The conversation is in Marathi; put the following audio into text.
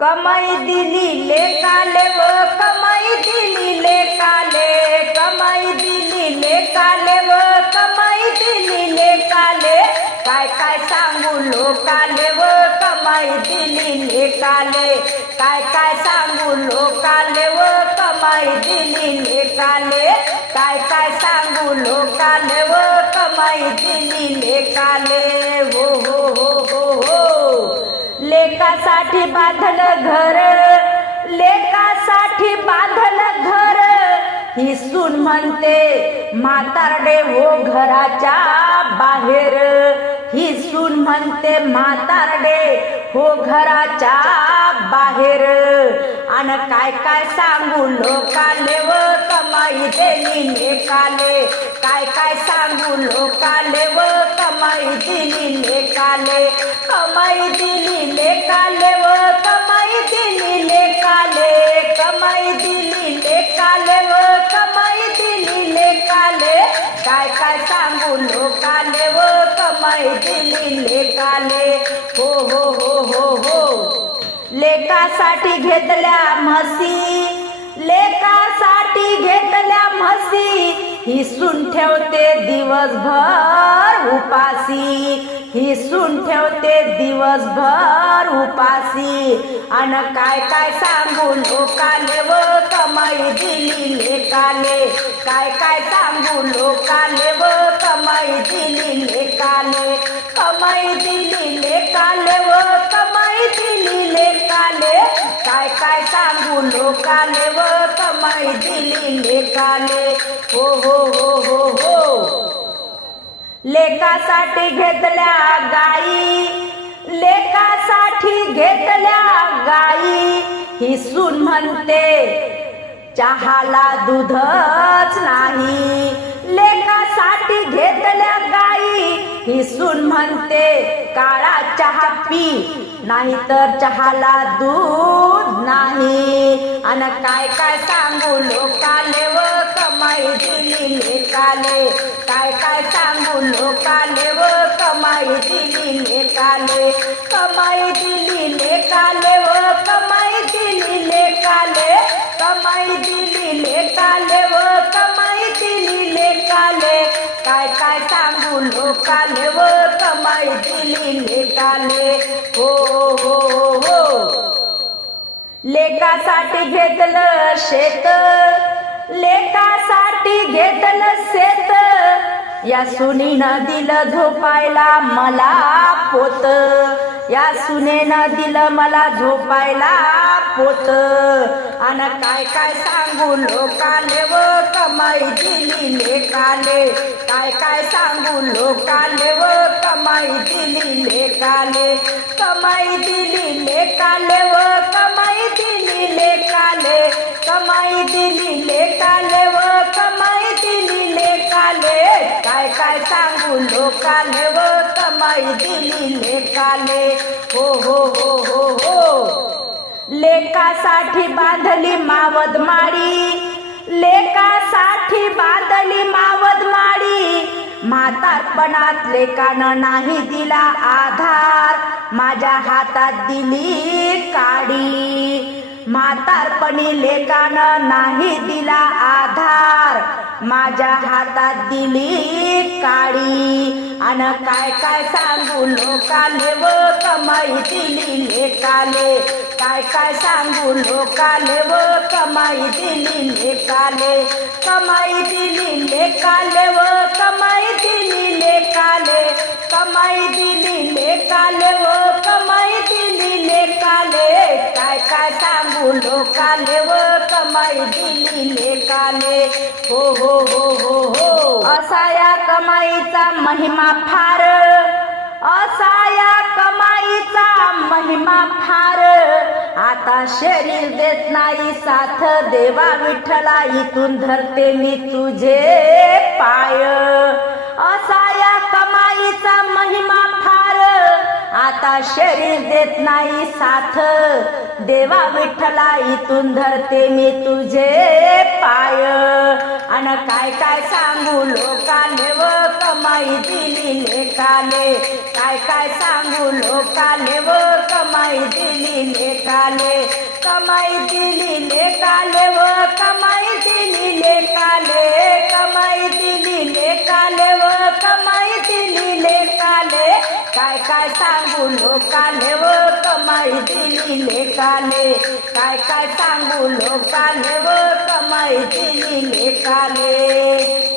कमाई दिली लेकाले व कमाई दिली लेकाले कमाई दिली लेकाले व कमाई दिली लेकाले काय काय सांगू लोकाले व कमाई दिली लेकाले काय काय सांगू लोकाले व कमाई दिली लेकाले काय काय सांगू लोकाले व कमाई दिली लेकाले काले. हो हो. लेकासाठी बांधल घर लेकासाठी बांधल घर. ही सून म्हणते म्हातारडे हो घराच्या बाहेर. ही सून म्हणते म्हातारडे हो घराच्या बाहेर. आणि काय काय सांगू लोकाले व कमाई देली लेकाले काय काय सांगू लोकाले व कमाई दिली लेकाले कमाई दिली लेकाले व कमाई दिली लेकाले कमाई दिली लेकाले व कमाई दिली लेकाले. काय काय सांगू लोकाले व कमाई दिली लेकाले. हो हो हो हो हो. लेकासाठी घेतल्या म्हशी लेकासाठी घेतल्या हिसून ठेवते दिवसभर उपासी. हिसून ठेवते दिवसभर उपासी. अन काय काय सांगून लोकाले व कमाई दिली लेकाले. काय काय सांगून लोकाले व कमाई दिली लेकाले. कमाई दिली लेकाले व कमाई दिली लेकाले. काय काय सांगू लोकाले व कमाई दिली लेकाले हो हो हो हो हो. लेखासाठी घेतल्या गाई. लेकासाठी घेतल्या गाई. ही सून म्हणते चहाला दूधच नाही. लेकासाठी घेतल्या गाई. हिसून म्हणते काळा चहा पी नाही तर चहाला दूध नाही. अन काय काय सांगू लोकाले व कमाई दिली लेकाले काय काय सांगू लोकाले व कमाई दिली लेकाले कमाई दिली लेकाले निकाले व कमाई दिली लेकाले हो, हो हो हो. लेकासाठी घेतलं शेत. लेकासाठी घेतलं शेत. या सुनीनं दिलं झोपायला मला पोत. या सुनेनं दिलं मला झोपायला पोत. आणि काय काय सांगू लोकाले व कमाई दिली लेकाले काय काय सांगू लोकाले व कमाई दिली लेकाले कमाई दिली लेकाले व कमाई दिली लेकाले कमाई दिली लेकाले व कमाई दिली लेकाले काय काय सांगू लोकाले व कमाई दिली लेकाले हो हो हो हो हो. लेकासाठी बांधली मावद माळी लेकासाठी बांधली मावद माळी म्हातारपणात लेकानं नाही दिला आधार. माझ्या हातात दिली काडी. म्हातारपणी लेकानं नाही दिला आधार. माझ्या हातात दिली काळी आणि काय काय सांगू लोकाले व कमाई दिली लेकाले. काय काय सांगू लोकाले व कमाई दिली लेकाले. कमाई दिली लेकाले व कमाई दिली लेकाले. कमाई दिली लेकाले व कमाई दिली लेकाले. काय काय सांगू लोकाले व कमाई दिली लेकाले. हो हो हो हो हो. असा या कमाईचा महिमा फार. असा या कमाईचा महिमा फार. आता शरीर देत नाही साथ देवा विठ्ठला इथून धरते मी तुझे पाय. असा या कमाईचा महिमा फार. आता शरीर देत नाही साथ देवा विठ्ठला इथून धरते मी तुझे पाय. आणि काय काय सांगू लो? कमाई दिली लेकाले काय काय सांगू लोकाले व कमाई दिली लेकाले लेकाले कमाई दिली लेकाले व कमाई दिली लेकाले कमाई दिली लेकाले व कमाई दिली लेकाले काय काय सांगू लोकाले व कमाई दिली लेकाले काय काय सांगू लोकाले व कमाई दिली लेकाले